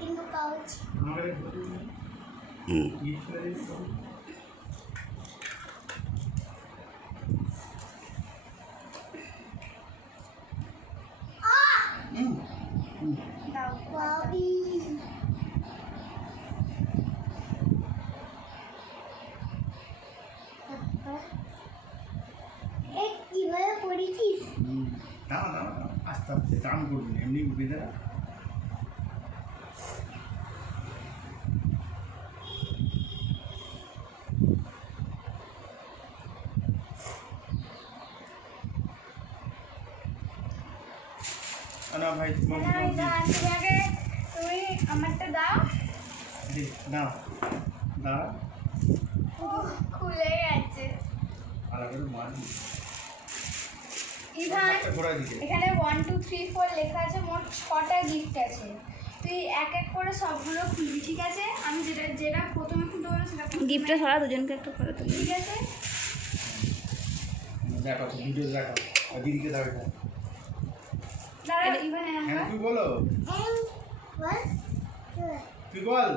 কিন্তু কাউচ কিভাবে পড়েছিস? দাঁড়া দাঁড়া আস্তে আস্তে টান করবি এমনি উঠে দাঁড়া। না ভাই তুমি আমারটা দাও। দাঁড়া দাঁড়া খুলে গেছে। আলাদা করে মারবি। ইভান এখানে 1 2 3 4 লেখা আছে, মোট 6টা গিফট আছে। তুই এক এক করে সবগুলো খুলবি, ঠিক আছে? আমি যেটা প্রথমে খুলতে বলবো সেটা গিফটটা ছড়া দুজনকে একটা করে তুলি, ঠিক আছে? দেখো ভিডিও দেখো দিদিকে দাও এটা। দাঁড়া ইভান হ্যাঁ তুই বলো, তুই বল।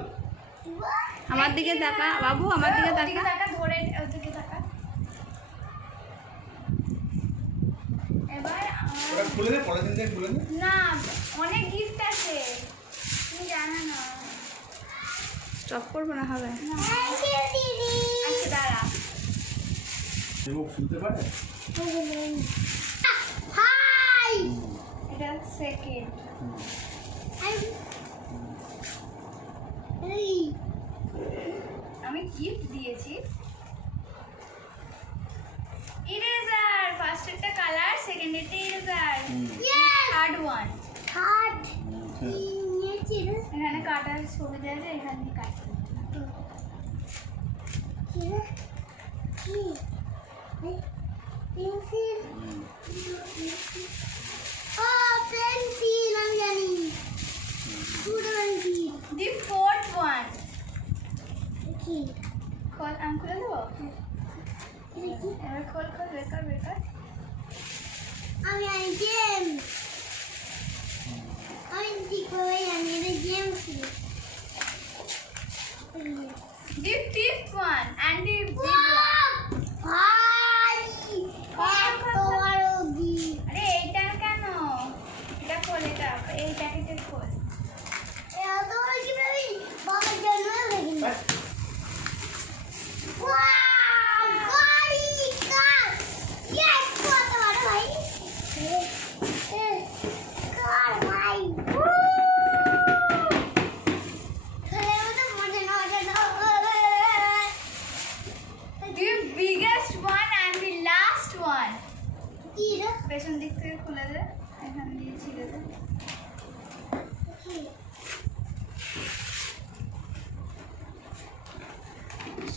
আমার দিকে তাকা বাবু, আমার দিকে ওদিকে তাকা। তাকা, ধরে ওদিকে তাকা। এবার ওটা খুলে দে, পরের দিন থেকে খুলে দে। না, অনেক গিফট আছে, তুমি জানো না। স্টপ করবো না হবে। আচ্ছা দাঁড়া, দেবো খুলতে পারে। হাই এটা সেকেন্ড। আমি গিফট দিয়েছি ইরেজার। ফার্স্ট একটা কালার, সেকেন্ড একটা ইরেজার, থার্ড ওয়ান থার্ড এখানে কাটার ছবি দেওয়া যায়, এখানে কাটতে পেন্সিল। ও পেন্সিল আমি জানি, দি ফোর্থ ওয়ান কি খোল, আমি খুলে দেবো। এবার খোল খোল, বেকার বেকার। আমি জানি জেমস, আমি ঠিক করে জানি এটা James. The fifth one and the big one. ভাই এত বড় গিফট! আরে এইটা কেন? এটা খোল, এটা এই প্যাকেটে খোল। এত বড় গিফট আমি বাবার জন্য রেখেছি। ওয়াও গাড়ি কার, ইয়েস কত বড় ভাই, কার ভাই। পেছন দিক থেকে খুলে দে, এখান দিয়ে ছিঁড়ে দে।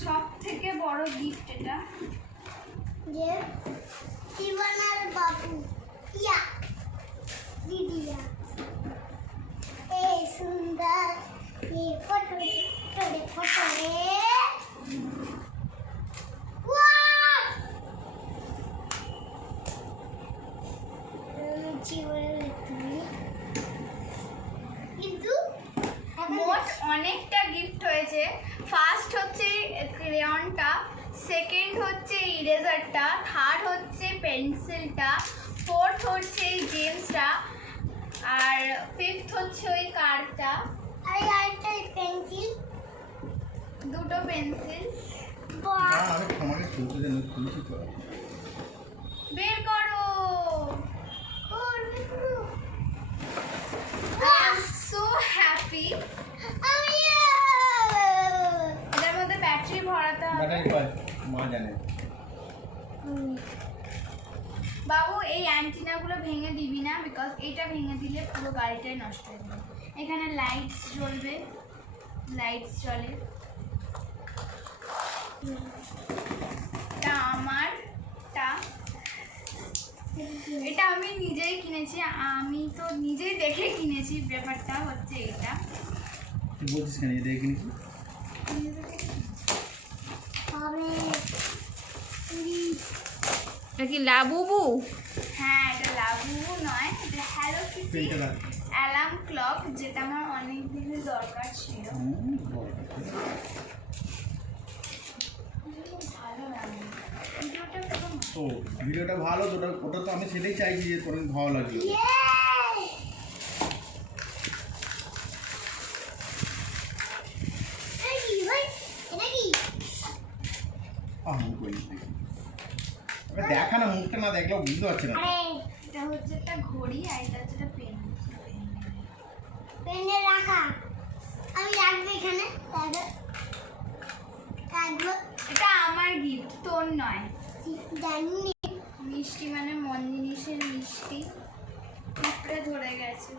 সব থেকে বড় গিফট এটা, যে জীবনার বাবু ইয়া দিদিয়া। এই সুন্দর এই ফটো রে ফটো রে। কিন্তু মোট অনেকটা গিফট হয়েছে। ফার্স্ট হচ্ছে ক্রেয়নটা, সেকেন্ড হচ্ছে ইরেজারটা, থার্ড হচ্ছে পেন্সিলটা, ফোর্থ হচ্ছে এই জেমসটা, আর ফিফথ হচ্ছে ওই কার্ডটা। আরেকটা পেন্সিল, দুটো পেন্সিল। আমাকে খুলতে দেন, খুলছি তো। বের করো। So happy. এটার মধ্যে ব্যাটারি ভরাতে হবে। ব্যাটারি কয় মা জানে। বাবু এই অ্যান্টিনাগুলো ভেঙে দিবি না, বিকজ এটা ভেঙে দিলে পুরো গাড়িটাই নষ্ট হয়ে যাবে। এখানে লাইটস জ্বলবে, লাইটস জ্বলে। এটা আমারটা, এটা আমি নিজেই কিনেছি, আমি তো নিজেই দেখে কিনেছি। ব্যাপারটা হচ্ছে এটা। তুই বলছিস কেন দেখে কিনেছি? আমি এটা কি লাবুবু? হ্যাঁ, এটা লাবুবু নয়, এটা হ্যালো কিটি পেনটা রাখ। অ্যালার্ম ক্লক, যেটা আমার অনেক দিনের দরকার ছিল। ভালো লাগে ভিডিওটা কেমন? ও ভিডিওটা ভালো তো, ওটা তো আমি সেটাই চাইছি যে তোর ভালো লাগলো। মুখ ওই দেখি। ওটা দেখা না, মুখটা না দেখলেও বুঝতে পারছি না। এটা হচ্ছে একটা ঘড়ি আর এটা হচ্ছে একটা পেন। পেনে রাখা আমি রাখবো এখানে রাখবো এটা আমার গিফট, তোর নয়। জানি মিষ্টি মানে মন জিনিসের মিষ্টি, পিঁপড়ে ধরে গেছে।